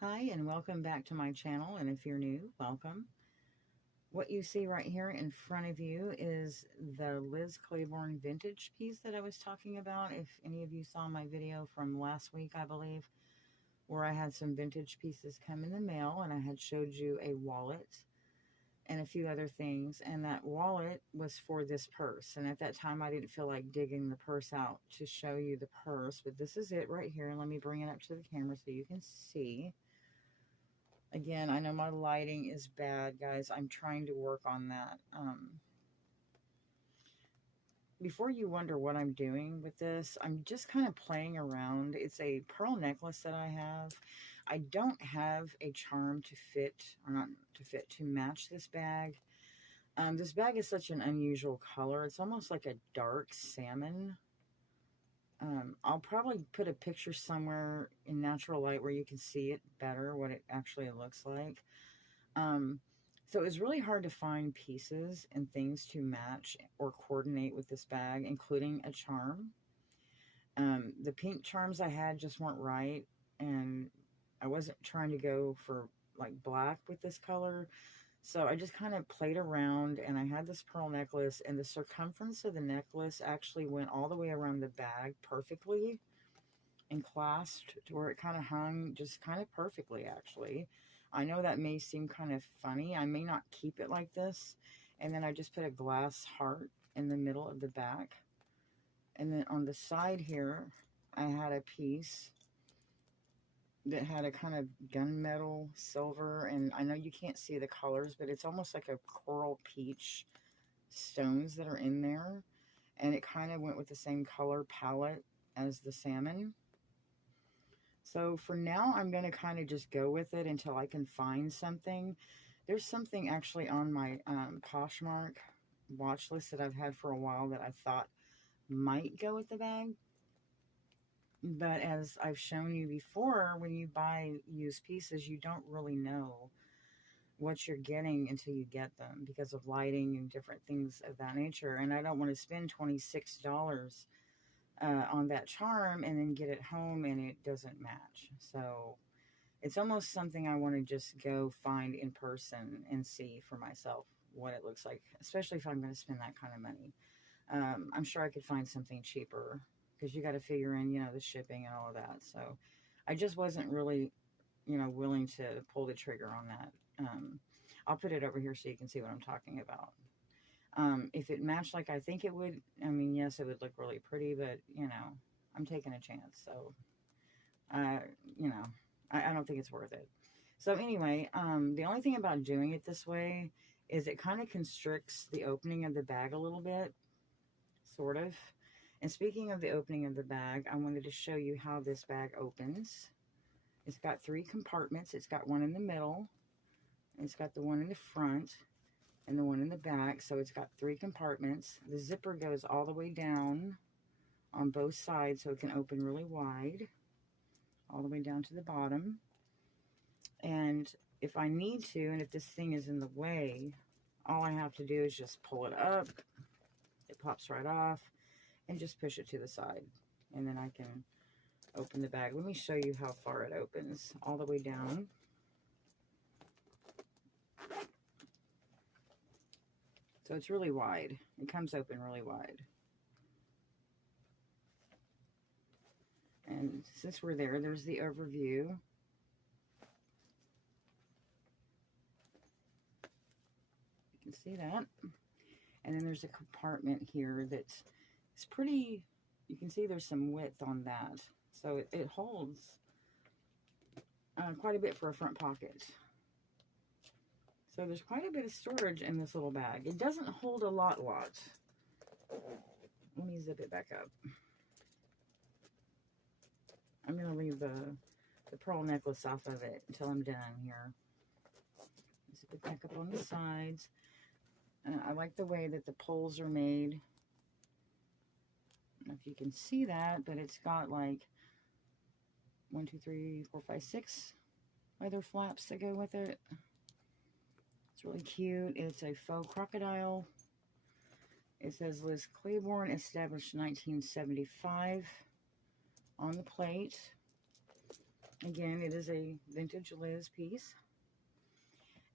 Hi, and welcome back to my channel, and if you're new, welcome. What you see right here in front of you is the Liz Claiborne vintage piece that I was talking about. If any of you saw my video from last week, I believe, where I had some vintage pieces come in the mail, and I had showed you a wallet and a few other things, and that wallet was for this purse. And at that time, I didn't feel like digging the purse out to show you the purse, but this is it right here. And let me bring it up to the camera so you can see. Again, I know my lighting is bad, guys. I'm trying to work on that. Before you wonder what I'm doing with this, I'm just kind of playing around. It's a pearl necklace that I have. I don't have a charm to fit, or not to fit, to match this bag. This bag is such an unusual color. It's almost like a dark salmon. I'll probably put a picture somewhere in natural light where you can see it better, what it actually looks like. So it was really hard to find pieces and things to match or coordinate with this bag, including a charm. The pink charms I had just weren't right, and I wasn't trying to go for like black with this color. So I just kind of played around, and I had this pearl necklace, and the circumference of the necklace actually went all the way around the bag perfectly and clasped to where it kind of hung just kind of perfectly, actually. I know that may seem kind of funny. I may not keep it like this. And then I just put a glass heart in the middle of the back. And then on the side here, I had a piece that had a kind of gunmetal silver, and I know you can't see the colors, but it's almost like a coral peach stones that are in there, and it kind of went with the same color palette as the salmon. So for now, I'm going to kind of just go with it until I can find something. There's something actually on my Poshmark watch list that I've had for a while that I thought might go with the bag. But as I've shown you before, when you buy used pieces, you don't really know what you're getting until you get them because of lighting and different things of that nature. And I don't want to spend $26 on that charm and then get it home and it doesn't match. So it's almost something I want to just go find in person and see for myself what it looks like, especially if I'm going to spend that kind of money. I'm sure I could find something cheaper, because you got to figure in, the shipping and all of that. So I just wasn't really, willing to pull the trigger on that. I'll put it over here so you can see what I'm talking about. If it matched like I think it would, I mean, yes, it would look really pretty, but, I'm taking a chance. So, I don't think it's worth it. So anyway, the only thing about doing it this way is it kind of constricts the opening of the bag a little bit, sort of. And speaking of the opening of the bag, I wanted to show you how this bag opens. It's got 3 compartments. It's got one in the middle, it's got the one in the front, and the one in the back. So it's got 3 compartments. The zipper goes all the way down on both sides, so it can open really wide, all the way down to the bottom. And if I need to, and if this thing is in the way, all I have to do is just pull it up. It pops right off, and just push it to the side, and then I can open the bag. Let me show you how far it opens. All the way down. So it's really wide. It comes open really wide. And since we're there, there's the overview. You can see that. And then there's a compartment here that's pretty, you can see there's some width on that. So it holds quite a bit for a front pocket. So there's quite a bit of storage in this little bag. It doesn't hold a lot. Let me zip it back up. I'm going to leave the pearl necklace off of it until I'm done here. Zip it back up on the sides. I like the way that the poles are made. I don't know if you can see that, but it's got like 1, 2, 3, 4, 5, 6 leather flaps that go with it. It's really cute. It's a faux crocodile. It says Liz Claiborne, established 1975 on the plate. Again, it is a vintage Liz piece.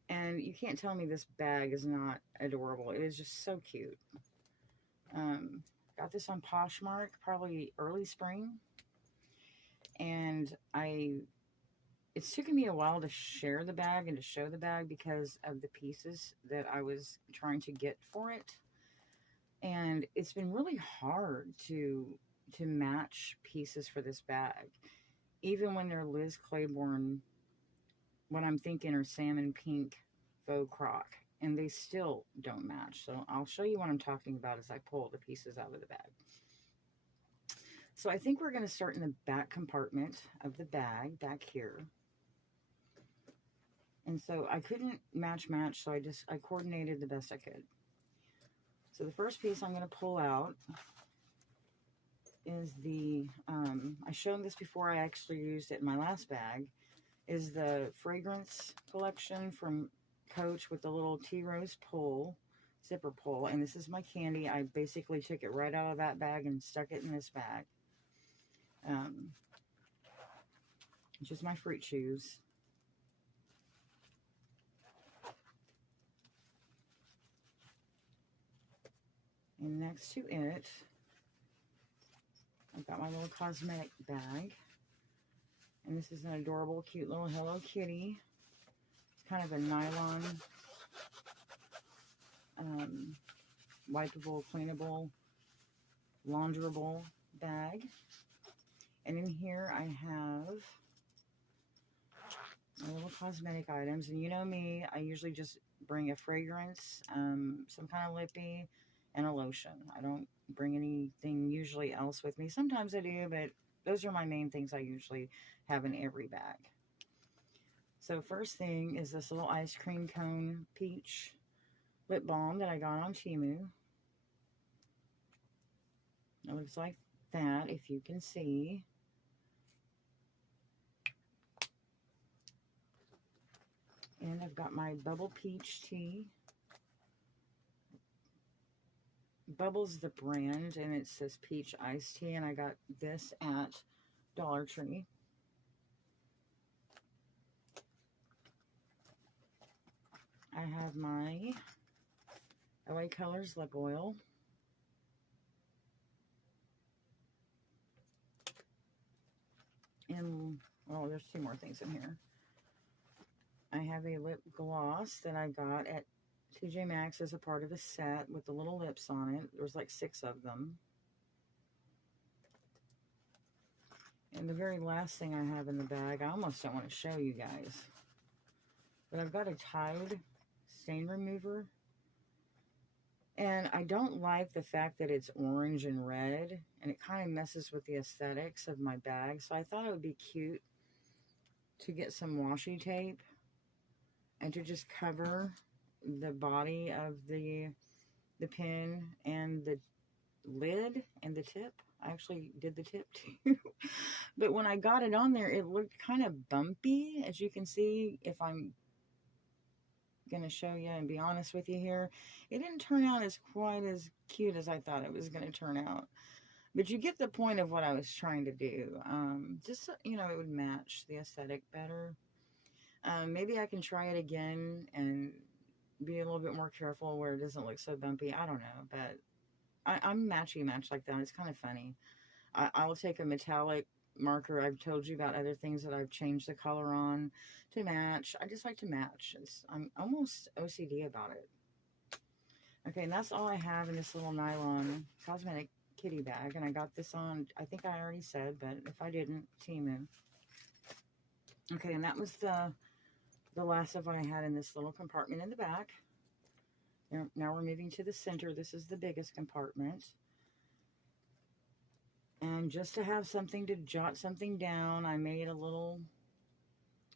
And you can't tell me this bag is not adorable. It is just so cute. Um, got this on Poshmark, probably early spring. And it's taken me a while to share the bag and to show the bag because of the pieces that I was trying to get for it. And it's been really hard to match pieces for this bag. Even when they're Liz Claiborne, what I'm thinking are salmon pink faux croc, and they still don't match. So I'll show you what I'm talking about as I pull the pieces out of the bag. So I think we're going to start in the back compartment of the bag, back here. And so I couldn't match, so I coordinated the best I could. So the first piece I'm going to pull out is the, I showed this before, I actually used it in my last bag, is the fragrance collection from Coach with the little tea rose pull, zipper pull. And this is my candy. I basically took it right out of that bag and stuck it in this bag. Which is my fruit chews. And next to it, I've got my little cosmetic bag. And this is an adorable, cute little Hello Kitty. It's kind of a nylon, wipeable, cleanable, launderable bag. And in here I have my little cosmetic items. And you know me, I usually just bring a fragrance, some kind of lippy, and a lotion. I don't bring anything usually else with me. Sometimes I do, but those are my main things I usually have in every bag. So first thing is this little ice cream cone peach lip balm that I got on Temu. It looks like that, if you can see. And I've got my Bubble Peach Tea. Bubble's the brand, and it says peach iced tea, and I got this at Dollar Tree. I have my LA Colors lip oil. And, oh, there's two more things in here. I have a lip gloss that I got at TJ Maxx as a part of a set with the little lips on it. There's like 6 of them. And the very last thing I have in the bag, I almost don't want to show you guys, but I've got a Tide stain remover. And I don't like the fact that it's orange and red, and it kind of messes with the aesthetics of my bag. So I thought it would be cute to get some washi tape and to just cover the body of the pin and the lid and the tip. I actually did the tip too. But when I got it on there, it looked kind of bumpy, as you can see. If I'm going to show you and be honest with you here, it didn't turn out as quite as cute as I thought it was going to turn out. But you get the point of what I was trying to do. Just, you know, it would match the aesthetic better. Maybe I can try it again and be a little bit more careful where it doesn't look so bumpy. I don't know, but I'm matchy match like that. It's kind of funny. I'll take a metallic marker. I've told you about other things that I've changed the color on to match. I just like to match. I'm almost OCD about it. Okay, and that's all I have in this little nylon cosmetic kitty bag. And I got this on, I think I already said, but if I didn't, Temu. Okay, and that was the last of what I had in this little compartment in the back. Now we're moving to the center. This is the biggest compartment. And just to have something to jot something down, I made a little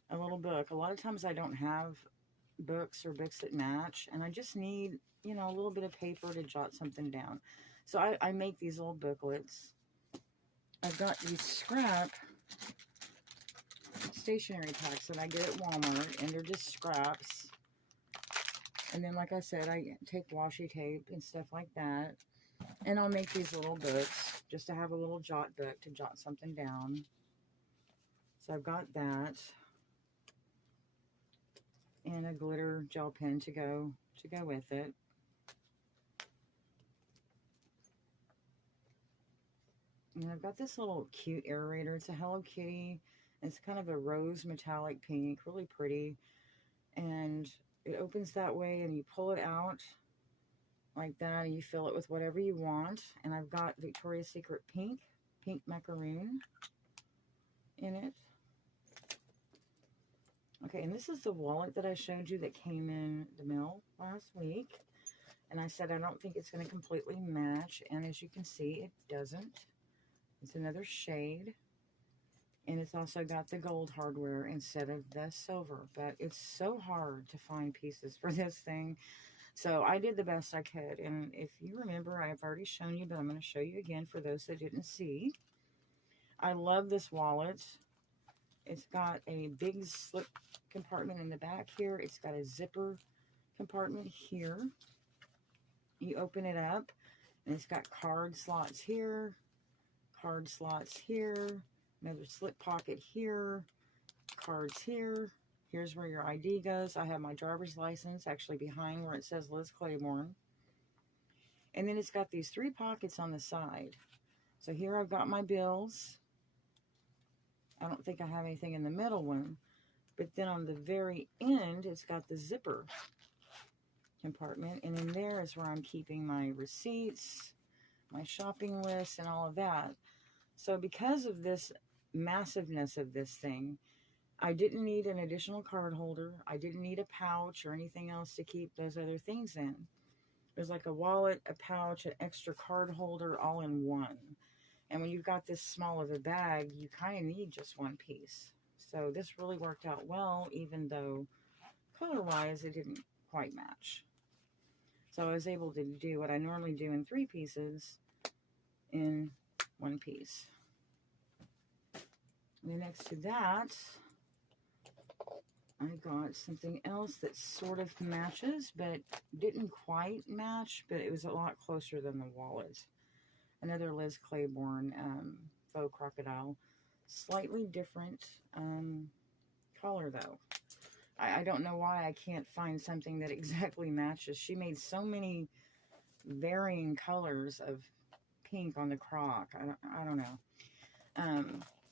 book. A lot of times I don't have books or books that match, and I just need, you know, a little bit of paper to jot something down. So I make these little booklets. I've got these scrap stationery packs that I get at Walmart, and they're just scraps. And then, like I said, I take washi tape and stuff like that, and I'll make these little books just to have a little jot book to jot something down. So I've got that. And a glitter gel pen to go with it. And I've got this little cute aerator. It's a Hello Kitty. It's kind of a rose metallic pink, really pretty. And it opens that way, and you pull it out like that, and you fill it with whatever you want. And I've got Victoria's Secret pink macaroon in it. Okay, and this is the wallet that I showed you that came in the mail last week. And I said I don't think it's going to completely match. And as you can see, it doesn't. It's another shade. And it's also got the gold hardware instead of the silver. But it's so hard to find pieces for this thing. So I did the best I could. And if you remember, I've already shown you, but I'm going to show you again for those that didn't see. I love this wallet. It's got a big slip compartment in the back here. It's got a zipper compartment here. You open it up, and it's got card slots here, card slots here, another slip pocket here, cards here. Here's where your ID goes. I have my driver's license actually behind where it says Liz Claiborne. And then it's got these 3 pockets on the side. So here I've got my bills. I don't think I have anything in the middle one. But then on the very end, it's got the zipper compartment. And in there is where I'm keeping my receipts, my shopping list, and all of that. So because of this massiveness of this thing, I didn't need an additional card holder. I didn't need a pouch or anything else to keep those other things in. There's like a wallet, a pouch, an extra card holder, all in one. And when you've got this small of a bag, you kind of need just one piece. So this really worked out well, even though color-wise it didn't quite match. So I was able to do what I normally do in 3 pieces in 1 piece. And then next to that, I got something else that sort of matches, but didn't quite match, but it was a lot closer than the wallet. Another Liz Claiborne faux crocodile. Slightly different color, though. I don't know why I can't find something that exactly matches. She made so many varying colors of pink on the croc. I don't know.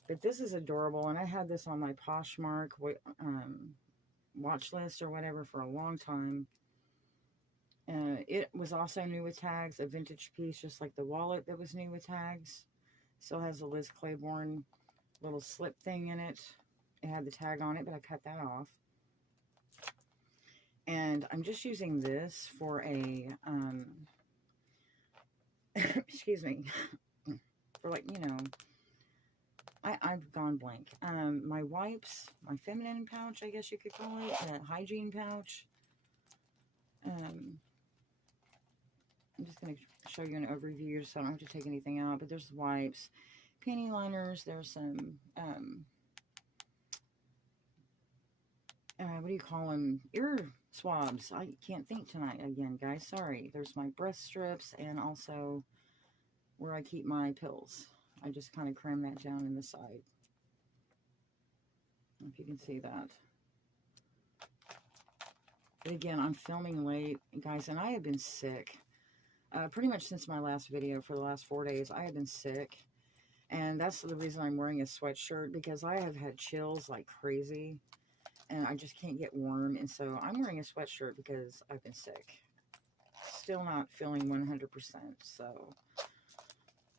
But this is adorable, and I had this on my Poshmark watch list or whatever for a long time. It was also new with tags, a vintage piece, just like the wallet that was new with tags. Still has a Liz Claiborne little slip thing in it. It had the tag on it, but I cut that off. And I'm just using this for a, excuse me, for like, you know, I've gone blank. My wipes, my feminine pouch, I guess you could call it, a hygiene pouch. I'm just going to show you an overview so I don't have to take anything out, but there's wipes, panty liners, there's some, what do you call them, ear swabs. I can't think tonight again, guys, sorry. There's my breast strips and also where I keep my pills. I just kind of cram that down in the side. I don't know if you can see that. But again, I'm filming late, guys, and I have been sick. Pretty much since my last video for the last 4 days, I have been sick. And that's the reason I'm wearing a sweatshirt, because I have had chills like crazy. And I just can't get warm. And so I'm wearing a sweatshirt because I've been sick. Still not feeling 100%. So,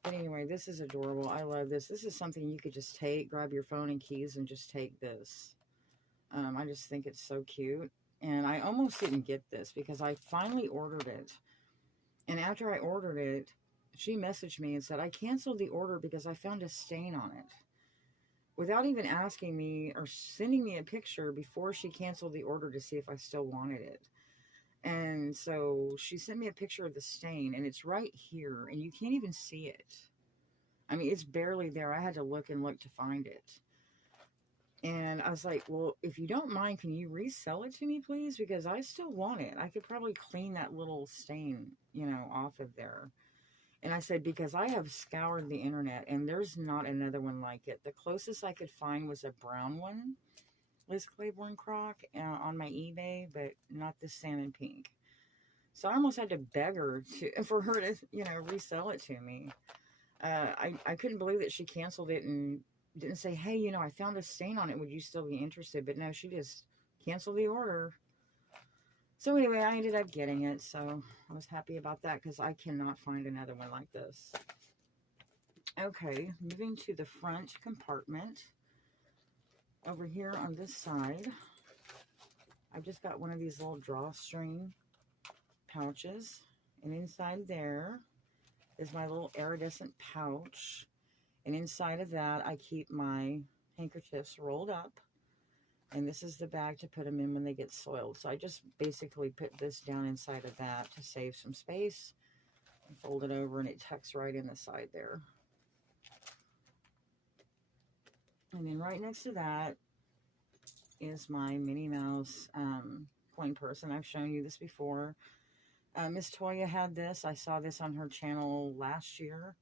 but anyway, this is adorable. I love this. This is something you could just take, grab your phone and keys and just take this. I just think it's so cute. And I almost didn't get this because I finally ordered it. And after I ordered it, she messaged me and said, I canceled the order because I found a stain on it. Without even asking me or sending me a picture before she canceled the order to see if I still wanted it. And so she sent me a picture of the stain, and it's right here, and you can't even see it. I mean, it's barely there. I had to look and look to find it. And I was like, well, if you don't mind, can you resell it to me, please? Because I still want it. I could probably clean that little stain, you know, off of there. And I said, because I have scoured the internet and there's not another one like it. The closest I could find was a brown one, Liz Claiborne crock, on my eBay, but not the salmon pink. So I almost had to beg her for her to, resell it to me. I couldn't believe that she canceled it and didn't say, hey, I found a stain on it. Would you still be interested? But no, she just canceled the order. So anyway, I ended up getting it. So I was happy about that because I cannot find another one like this. Okay, moving to the front compartment. Over here on this side, I've just got one of these little drawstring pouches. And inside there is my little iridescent pouch. And inside of that, I keep my handkerchiefs rolled up. And this is the bag to put them in when they get soiled. So I just basically put this down inside of that to save some space. And fold it over and it tucks right in the side there. And then right next to that is my Minnie Mouse coin purse. And I've shown you this before. Miss Toya had this. I saw this on her channel last year.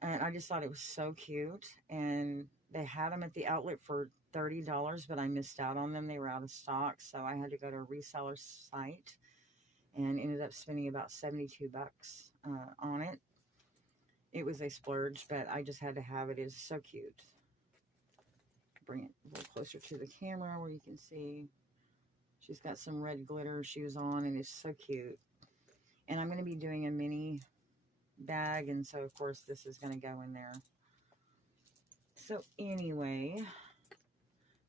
And I just thought it was so cute. And they had them at the outlet for $30, but I missed out on them. They were out of stock. So I had to go to a reseller site and ended up spending about 72 bucks on it. It was a splurge, but I just had to have it. It's so cute. Bring it a little closer to the camera where you can see. She's got some red glitter shoes on, and it's so cute. And I'm going to be doing a mini bag, and so of course this is going to go in there. So anyway,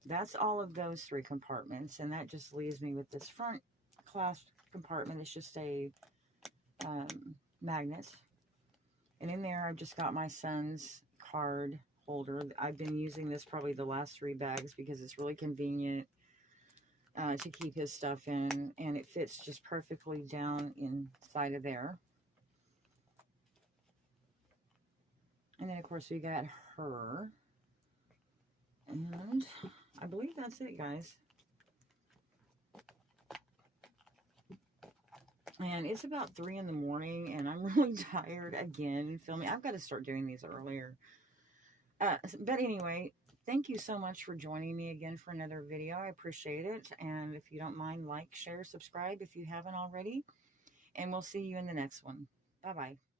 that's all of those 3 compartments, and that just leaves me with this front clasp compartment. It's just a magnet, and in there I've just got my son's card holder. I've been using this probably the last 3 bags because it's really convenient to keep his stuff in, and it fits just perfectly down inside of there. And then of course we got her, and I believe that's it, guys. And it's about 3 in the morning, and I'm really tired again filming. I've got to start doing these earlier. But anyway, thank you so much for joining me again for another video. I appreciate it. And if you don't mind, like, share, subscribe if you haven't already. And we'll see you in the next one. Bye-bye.